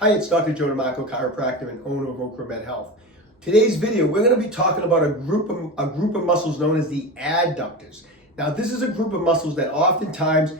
Hi, it's Dr. Joe DeMarco, chiropractor and owner of OcraMed Health. Today's video, we're going to be talking about a group of muscles known as the adductors. Now, this is a group of muscles that oftentimes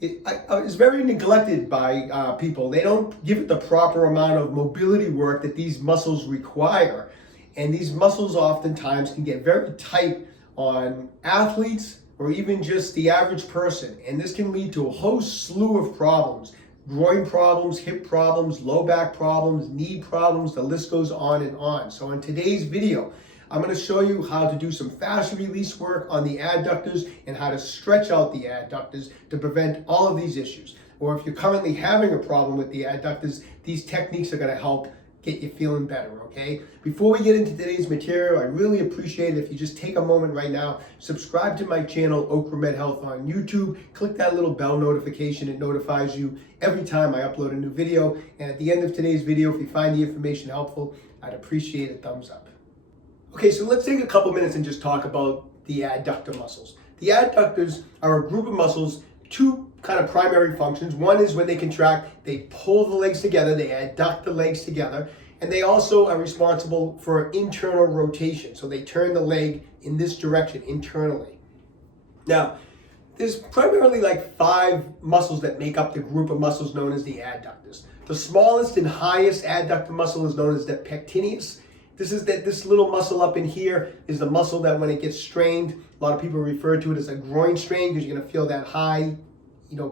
is very neglected by people. They don't give it the proper amount of mobility work that these muscles require. And these muscles oftentimes can get very tight on athletes or even just the average person. And this can lead to a whole slew of problems. Groin problems, hip problems, low back problems, knee problems, the list goes on and on. So in today's video, I'm going to show you how to do some fascia release work on the adductors and how to stretch out the adductors to prevent all of these issues. Or if you're currently having a problem with the adductors, these techniques are going to help get you feeling better, okay? Before we get into today's material, I really appreciate it if you just take a moment right now, subscribe to my channel, OcraMed Health on YouTube, click that little bell notification. It notifies you every time I upload a new video. And at the end of today's video, if you find the information helpful, I'd appreciate a thumbs up. Okay, so let's take a couple minutes and just talk about the adductor muscles. The adductors are a group of muscles, two kind of primary functions. One is when they contract, they pull the legs together, they adduct the legs together, and they also are responsible for internal rotation. So they turn the leg in this direction internally. Now, there's primarily like 5 muscles that make up the group of muscles known as the adductors. The smallest and highest adductor muscle is known as the pectineus. This little muscle up in here is the muscle that when it gets strained, a lot of people refer to it as a groin strain because you're going to feel that high,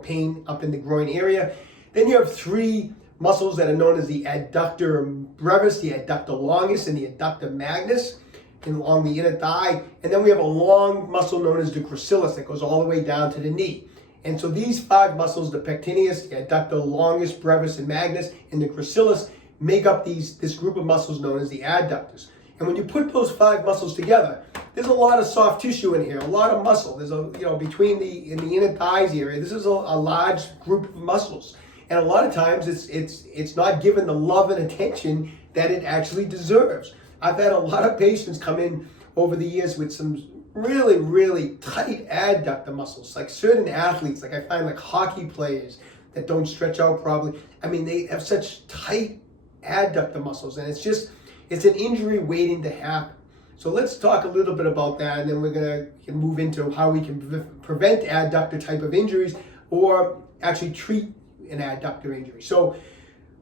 pain up in the groin area. Then you have 3 muscles that are known as the adductor brevis, the adductor longus, and the adductor magnus, and along the inner thigh. And then we have a long muscle known as the gracilis that goes all the way down to the knee. And so these 5 muscles, the pectineus, the adductor longus, brevis, and magnus, and the gracilis, make up this group of muscles known as the adductors. And when you put those 5 muscles together, there's a lot of soft tissue in here, a lot of muscle. There's between in the inner thighs area, this is a large group of muscles. And a lot of times it's not given the love and attention that it actually deserves. I've had a lot of patients come in over the years with some really, really tight adductor muscles, like certain athletes, like I find like hockey players that don't stretch out properly. I mean, they have such tight adductor muscles, and it's an injury waiting to happen. So let's talk a little bit about that, and then we're going to move into how we can prevent adductor type of injuries or actually treat an adductor injury. So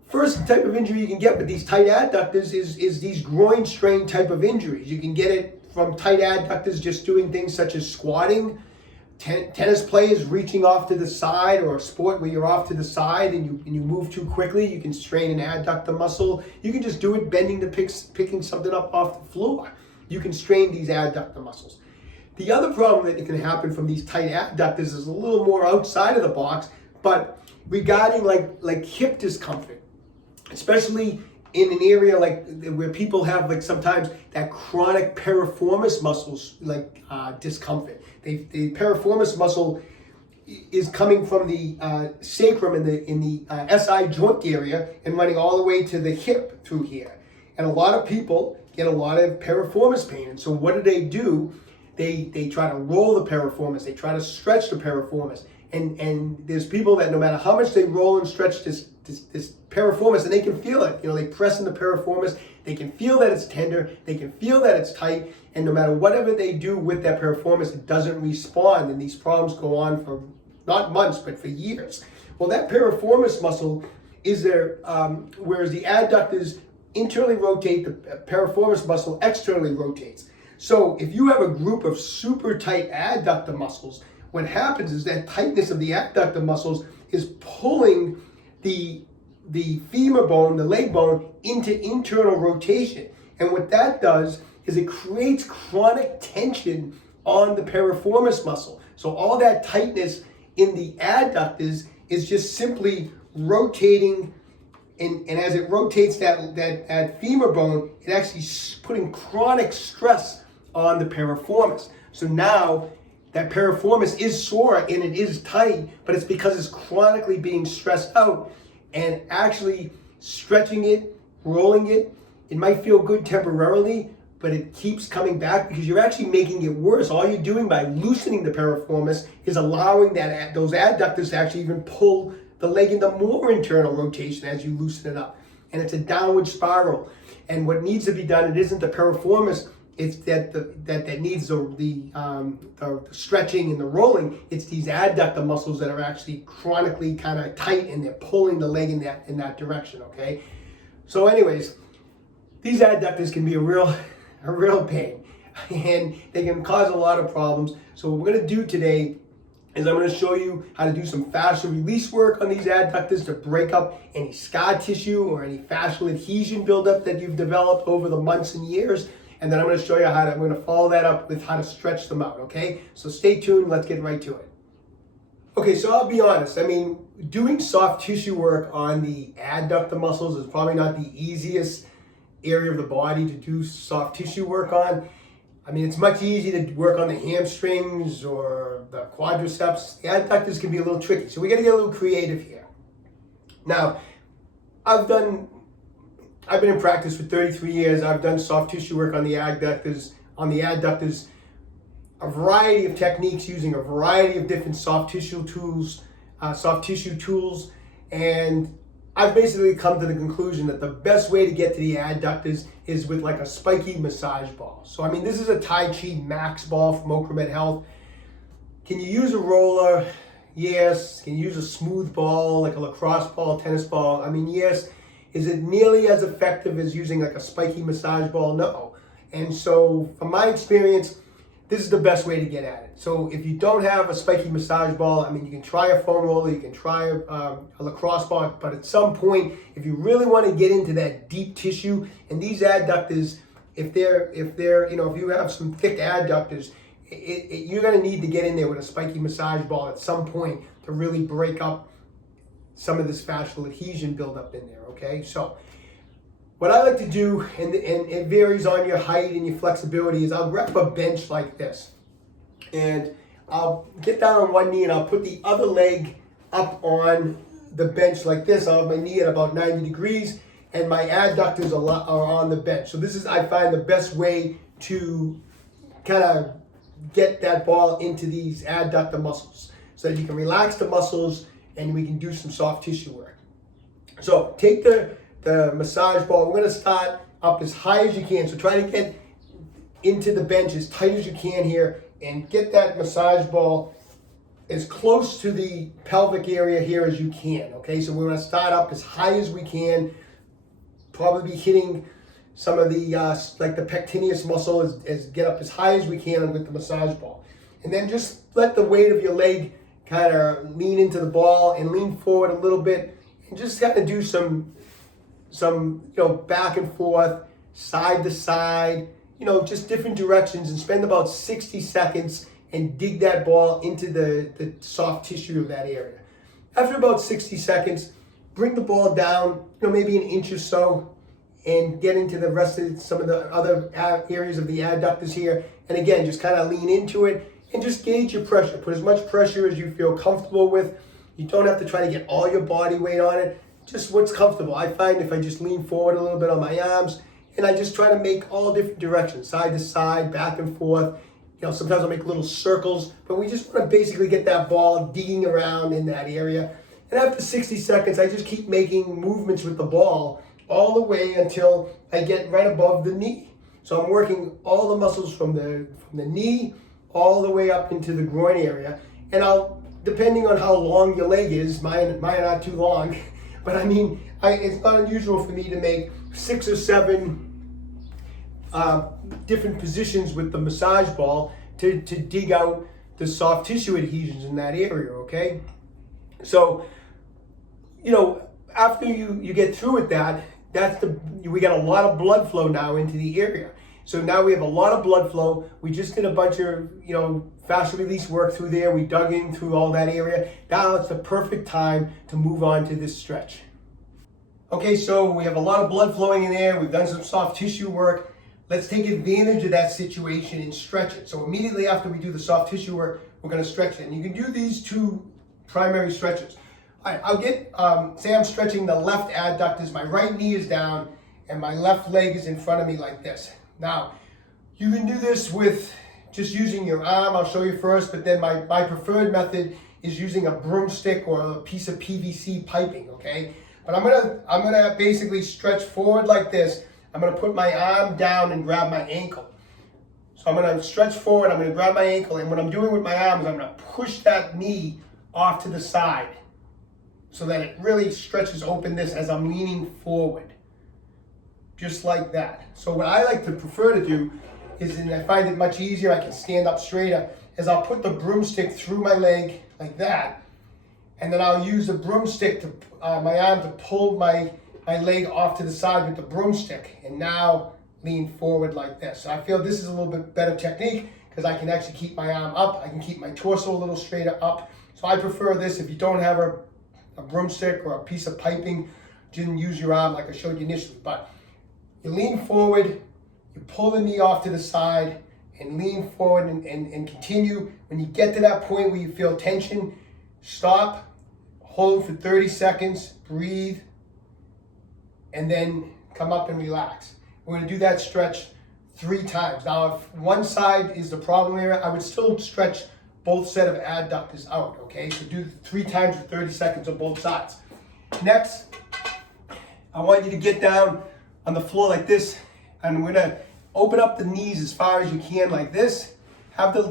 first type of injury you can get with these tight adductors is these groin strain type of injuries. You can get it from tight adductors just doing things such as squatting, tennis players reaching off to the side, or a sport where you're off to the side and you move too quickly, you can strain an adductor muscle. You can just do it bending to picking something up off the floor. You can strain these adductor muscles. The other problem that can happen from these tight adductors is a little more outside of the box, but regarding like hip discomfort, especially in an area like where people have like sometimes that chronic piriformis muscles discomfort. The piriformis muscle is coming from the sacrum in the SI joint area and running all the way to the hip through here. And a lot of people get a lot of piriformis pain. And so what do? They try to roll the piriformis. They try to stretch the piriformis. And there's people that no matter how much they roll and stretch this piriformis, and they can feel it. They press in the piriformis. They can feel that it's tender. They can feel that it's tight. And no matter whatever they do with that piriformis, it doesn't respond. And these problems go on for not months, but for years. Well, that piriformis muscle is there, whereas the adductors internally rotate, the piriformis muscle externally rotates. So if you have a group of super tight adductor muscles, what happens is that tightness of the adductor muscles is pulling the femur bone, the leg bone, into internal rotation. And what that does is it creates chronic tension on the piriformis muscle. So all that tightness in the adductors is just simply rotating, and as it rotates that femur bone, it actually putting chronic stress on the piriformis. So now that piriformis is sore and it is tight, but it's because it's chronically being stressed out. And actually stretching it, rolling it, it might feel good temporarily, but it keeps coming back because you're actually making it worse. All you're doing by loosening the piriformis is allowing those adductors to actually even pull the leg into more internal rotation as you loosen it up. and it's a downward spiral. And what needs to be done, it isn't the piriformis, it's that needs the stretching and the rolling. It's these adductor muscles that are actually chronically kind of tight, and they're pulling the leg in that direction, okay? So anyways, these adductors can be a real pain, and they can cause a lot of problems. So what we're going to do today is I'm going to show you how to do some fascial release work on these adductors to break up any scar tissue or any fascial adhesion buildup that you've developed over the months and years. And then I'm going to show you I'm going to follow that up with how to stretch them out, okay? So stay tuned, let's get right to it. Okay, so I'll be honest, I mean, doing soft tissue work on the adductor muscles is probably not the easiest area of the body to do soft tissue work on. I mean, it's much easier to work on the hamstrings or the quadriceps. The adductors can be a little tricky, so we got to get a little creative here. Now, I've been in practice for 33 years. I've done soft tissue work on the adductors, a variety of techniques using a variety of different soft tissue tools, and I've basically come to the conclusion that the best way to get to the adductors is with like a spiky massage ball. So I mean, this is a Tai Chi Max ball from OcraMed Health. Can you use a roller? Yes. Can you use a smooth ball, like a lacrosse ball, tennis ball? I mean, yes. Is it nearly as effective as using like a spiky massage ball? No. And so from my experience, this is the best way to get at it. So if you don't have a spiky massage ball, I mean, you can try a foam roller, you can try a lacrosse ball, but at some point, if you really want to get into that deep tissue, and these adductors, if you have some thick adductors, you're going to need to get in there with a spiky massage ball at some point to really break up some of this fascial adhesion buildup in there, okay? So what I like to do, and it varies on your height and your flexibility, is I'll grab a bench like this, and I'll get down on one knee and I'll put the other leg up on the bench like this. I'll have my knee at about 90 degrees, and my adductors are on the bench. So this is, I find, the best way to kind of get that ball into these adductor muscles so that you can relax the muscles and we can do some soft tissue work. So take the massage ball. We're going to start up as high as you can. So try to get into the bench as tight as you can here and get that massage ball as close to the pelvic area here as you can. Okay, so we're going to start up as high as we can, probably be hitting some of the like the pectineus muscle as get up as high as we can with the massage ball. And then just let the weight of your leg kind of lean into the ball and lean forward a little bit, and just kind of do some back and forth, side to side, just different directions, and spend about 60 seconds and dig that ball into the soft tissue of that area. After about 60 seconds, bring the ball down, maybe an inch or so, and get into the rest of some of the other areas of the adductors here. And again, just kind of lean into it and just gauge your pressure. Put as much pressure as you feel comfortable with. You don't have to try to get all your body weight on it. Just what's comfortable. I find if I just lean forward a little bit on my arms and I just try to make all different directions, side to side, back and forth. Sometimes I'll make little circles, but we just want to basically get that ball digging around in that area. And after 60 seconds, I just keep making movements with the ball all the way until I get right above the knee. So I'm working all the muscles from the knee all the way up into the groin area. And I'll, depending on how long your leg is, mine are not too long, but I mean, it's not unusual for me to make 6 or 7 different positions with the massage ball to dig out the soft tissue adhesions in that area, okay? So, after you get through with that, we got a lot of blood flow now into the area. So now we have a lot of blood flow. We just did a bunch of, fascial release work through there. We dug in through all that area. Now it's the perfect time to move on to this stretch. Okay, so we have a lot of blood flowing in there. We've done some soft tissue work. Let's take advantage of that situation and stretch it. So immediately after we do the soft tissue work, we're going to stretch it. And you can do these 2 primary stretches. All right, I'll get, say I'm stretching the left adductors. My right knee is down and my left leg is in front of me like this. Now, you can do this with just using your arm. I'll show you first, but then my preferred method is using a broomstick or a piece of PVC piping, okay? But I'm gonna basically stretch forward like this. I'm gonna put my arm down and grab my ankle. So I'm gonna stretch forward, I'm gonna grab my ankle, and what I'm doing with my arm is I'm gonna push that knee off to the side so that it really stretches open this as I'm leaning forward. Just like that. So what I like to prefer to do is, and I find it much easier, I can stand up straighter, is I'll put the broomstick through my leg like that, and then I'll use the broomstick to, my arm to pull my leg off to the side with the broomstick, and now lean forward like this. So I feel this is a little bit better technique because I can actually keep my arm up, I can keep my torso a little straighter up. So I prefer this. If you don't have a broomstick or a piece of piping, didn't use your arm like I showed you initially, but you lean forward, you pull the knee off to the side and lean forward and continue. When you get to that point where you feel tension, stop, hold for 30 seconds, breathe, and then come up and relax. We're gonna do that stretch 3 times. Now, if one side is the problem area, I would still stretch both set of adductors out, okay? So do 3 times for 30 seconds on both sides. Next, I want you to get down on the floor like this, and we're gonna open up the knees as far as you can like this. Have the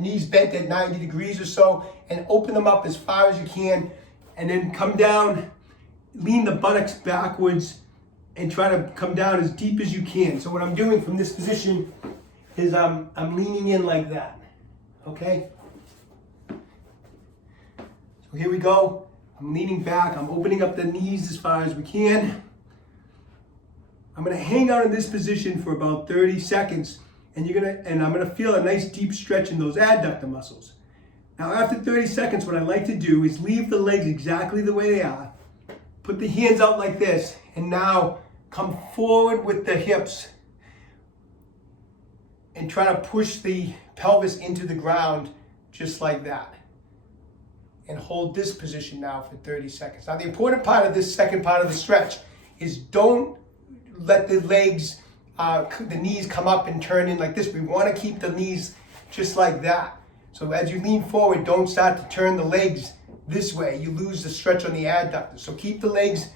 knees bent at 90 degrees or so, and open them up as far as you can, and then come down, lean the buttocks backwards, and try to come down as deep as you can. So what I'm doing from this position is I'm leaning in like that, okay? So here we go. I'm leaning back, I'm opening up the knees as far as we can. I'm gonna hang out in this position for about 30 seconds, and I'm gonna feel a nice deep stretch in those adductor muscles. Now after 30 seconds, what I like to do is leave the legs exactly the way they are, put the hands out like this, and now come forward with the hips and try to push the pelvis into the ground just like that. And hold this position now for 30 seconds. Now the important part of this second part of the stretch is don't let the legs, the knees come up and turn in like this. We want to keep the knees just like that. So as you lean forward, don't start to turn the legs this way. You lose the stretch on the adductors. So keep the legs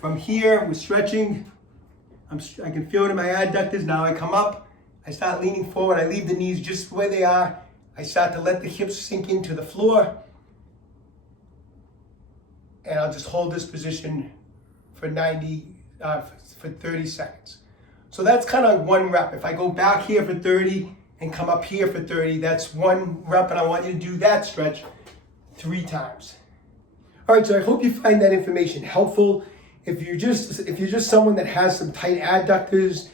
from here. We're stretching. I can feel it in my adductors. Now I come up. I start leaning forward. I leave the knees just the way they are. I start to let the hips sink into the floor. And I'll just hold this position for 30 seconds. So that's kind of 1 rep. If I go back here for 30 and come up here for 30, that's 1 rep, and I want you to do that stretch 3 times. All right, so I hope you find that information helpful. If you're just someone that has some tight adductors,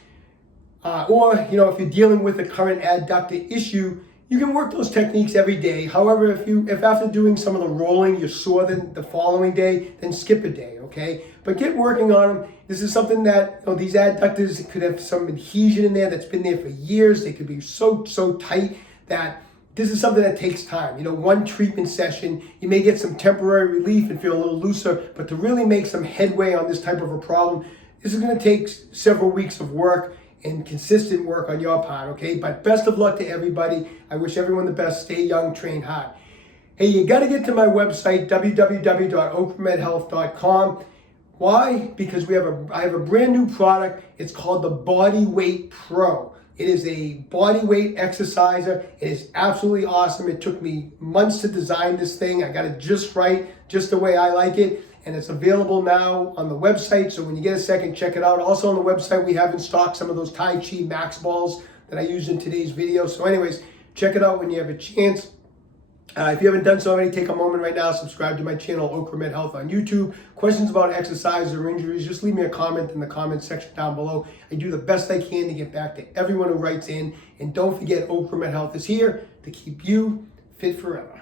or if you're dealing with a current adductor issue, you can work those techniques every day. However, if after doing some of the rolling you're sore the following day, then skip a day, okay? But get working on them. This is something that, these adductors could have some adhesion in there that's been there for years. They could be so tight that this is something that takes time. 1 treatment session, you may get some temporary relief and feel a little looser, but to really make some headway on this type of a problem, this is gonna take several weeks of work and consistent work on your part, okay? But best of luck to everybody. I wish everyone the best. Stay young, train hard. Hey, you got to get to my website, www.OcraMedHealth.com. Why? Because I have a brand new product. It's called the Bodyweight PRO. It is a body weight exerciser. It is absolutely awesome. It took me months to design this thing. I got it just right, just the way I like it. And it's available now on the website. So when you get a second, check it out. Also on the website, we have in stock some of those Tai Chi Max balls that I used in today's video. So anyways, check it out when you have a chance. If you haven't done so already, take a moment right now, subscribe to my channel, OcraMed Health on YouTube. Questions about exercise or injuries, just leave me a comment in the comment section down below. I do the best I can to get back to everyone who writes in. And don't forget, OcraMed Health is here to keep you fit forever.